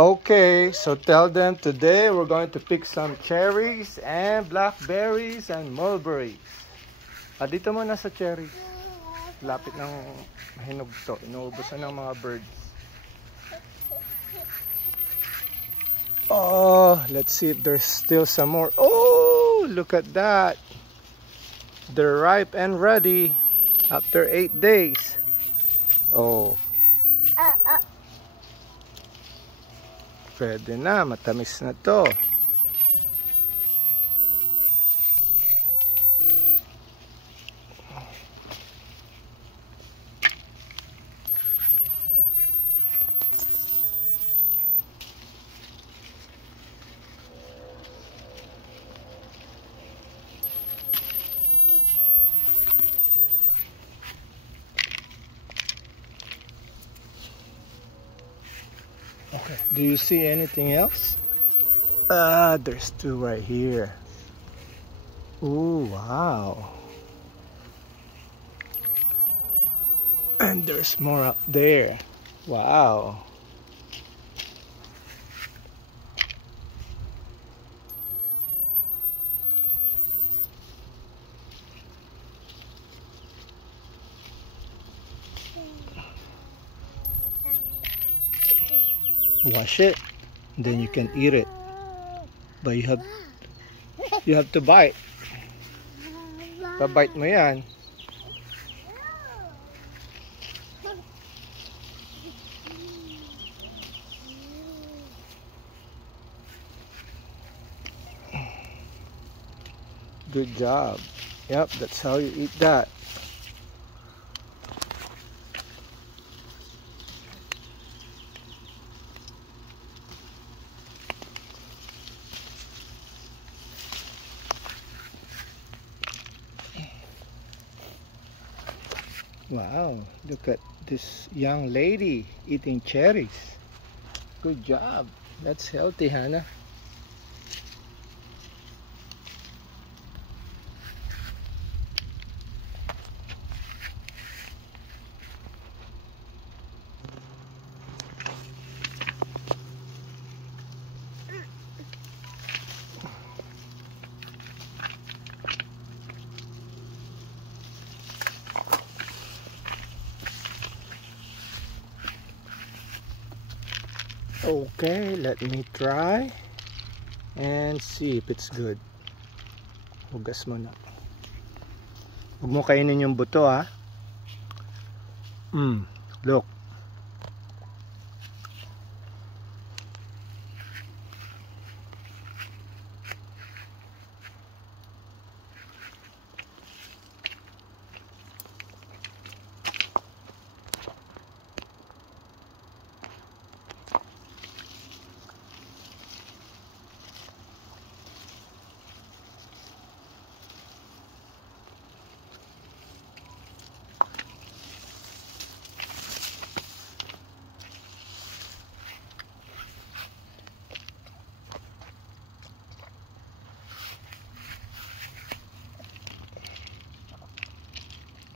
Okay, so tell them today we're going to pick some cherries and blackberries and mulberries. Dito muna sa cherries. Lapit ng mahinog to. Inuubusan ng mga birds. Oh, let's see if there's still some more. Oh, look at that. They're ripe and ready after 8 days. Oh. Pwede na, matamis na to. Okay, do you see anything else? There's 2 right here. Ooh, wow. And there's more up there. Wow. Wash it, then you can eat it. But you have to bite. Babite mo yan. Good job. Yep, that's how you eat that. Wow, look at this young lady eating cherries. Good job. That's healthy, Hannah. Okay, let me try and see if it's good. Hugas mo na. Huwag mo kainin yung buto, ha. Look.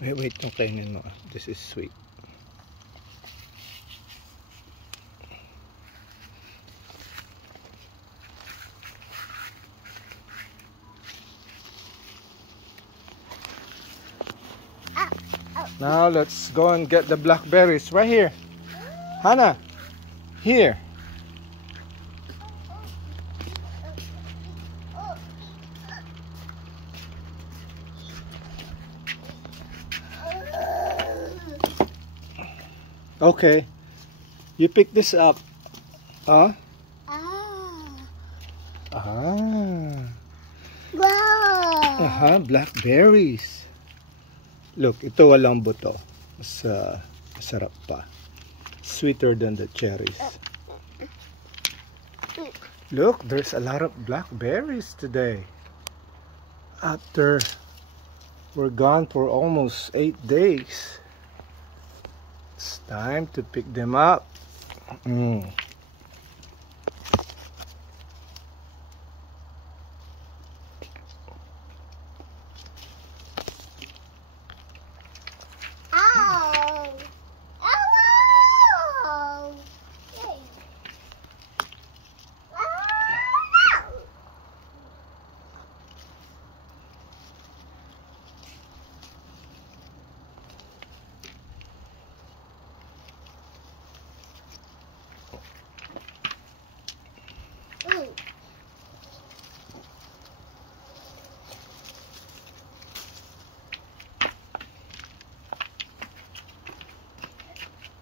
Wait, yung kainin mo. This is sweet. Now let's go and get the blackberries right here. Hannah, here. Okay, you pick this up. Wow. Blackberries. Look, ito walang buto. Mas masarap pa. Sweeter than the cherries. Look, there's a lot of blackberries today. After we're gone for almost 8 days. It's time to pick them up.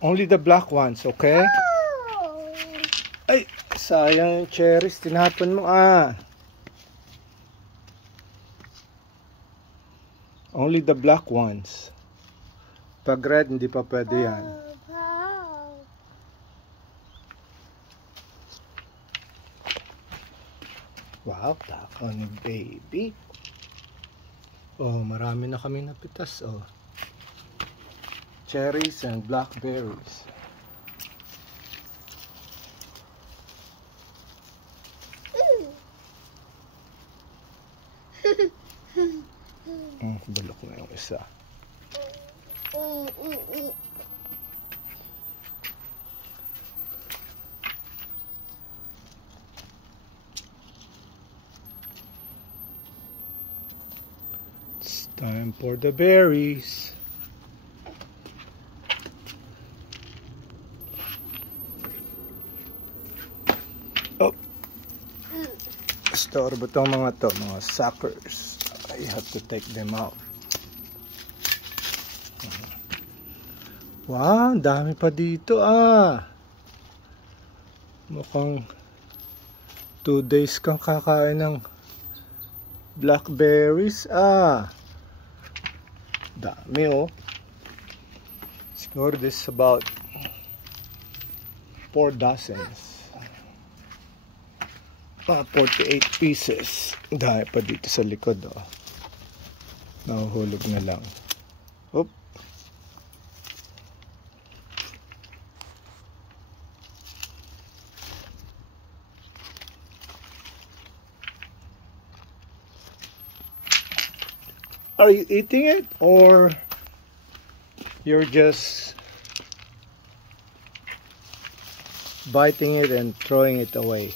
Only the black ones, okay? Ay, sayang yung cherries. Tinapon mo Only the black ones. Pag red, hindi pa pwede yan. Wow, takaw ni baby. Oh, marami na kami napitas, oh. Cherries and blackberries. Bulok na yung isa. It's time for the berries. Oh, storbo tong mga suckers. I have to take them out. Wow, dami pa dito Mukhang 2 days kang kakain ng blackberries Dami Siguro this is about 4 dozens. 48 pieces. Dami pa dito sa likod Nahuhulog na lang. Oop. Are you eating it or you're just biting it and throwing it away?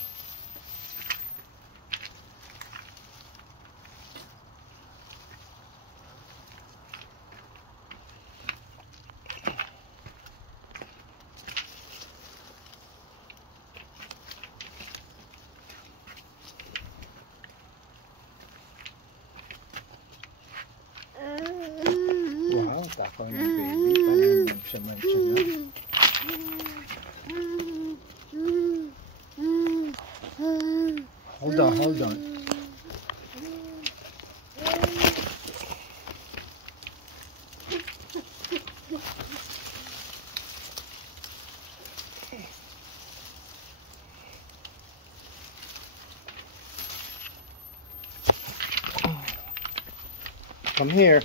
Wow, takaw ng baby. Parang siya-mancha na. Hold on, hold on. Come here.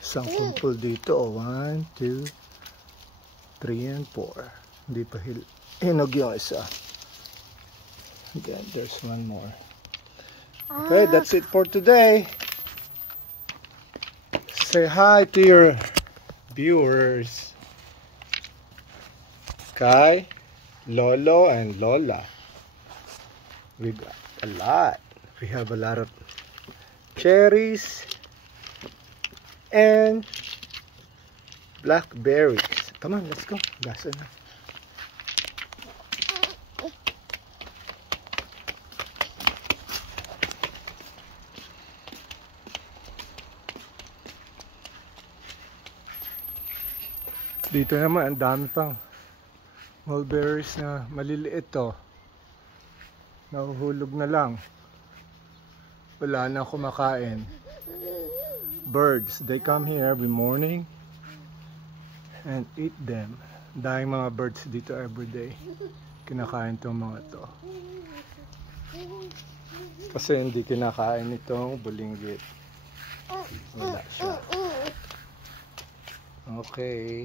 Isang kumpul dito. 1, 2, 3, and 4. Hindi pa hinog yung isa. Again, there's one more. Okay, that's it for today. Say hi to your viewers. Kai, Lolo, and Lola. We got a lot. We have a lot of cherries and blackberries. Come on, let's go. Gasa na. Dito naman, ang dami pang mulberries na maliliit nahuhulog na lang. Wala na kumakain. Birds, they come here every morning and eat them. Dahil mga birds dito every day. Kinakain tong mga to. Kasi hindi kinakain itong bulinggit. Wala siya. Okay.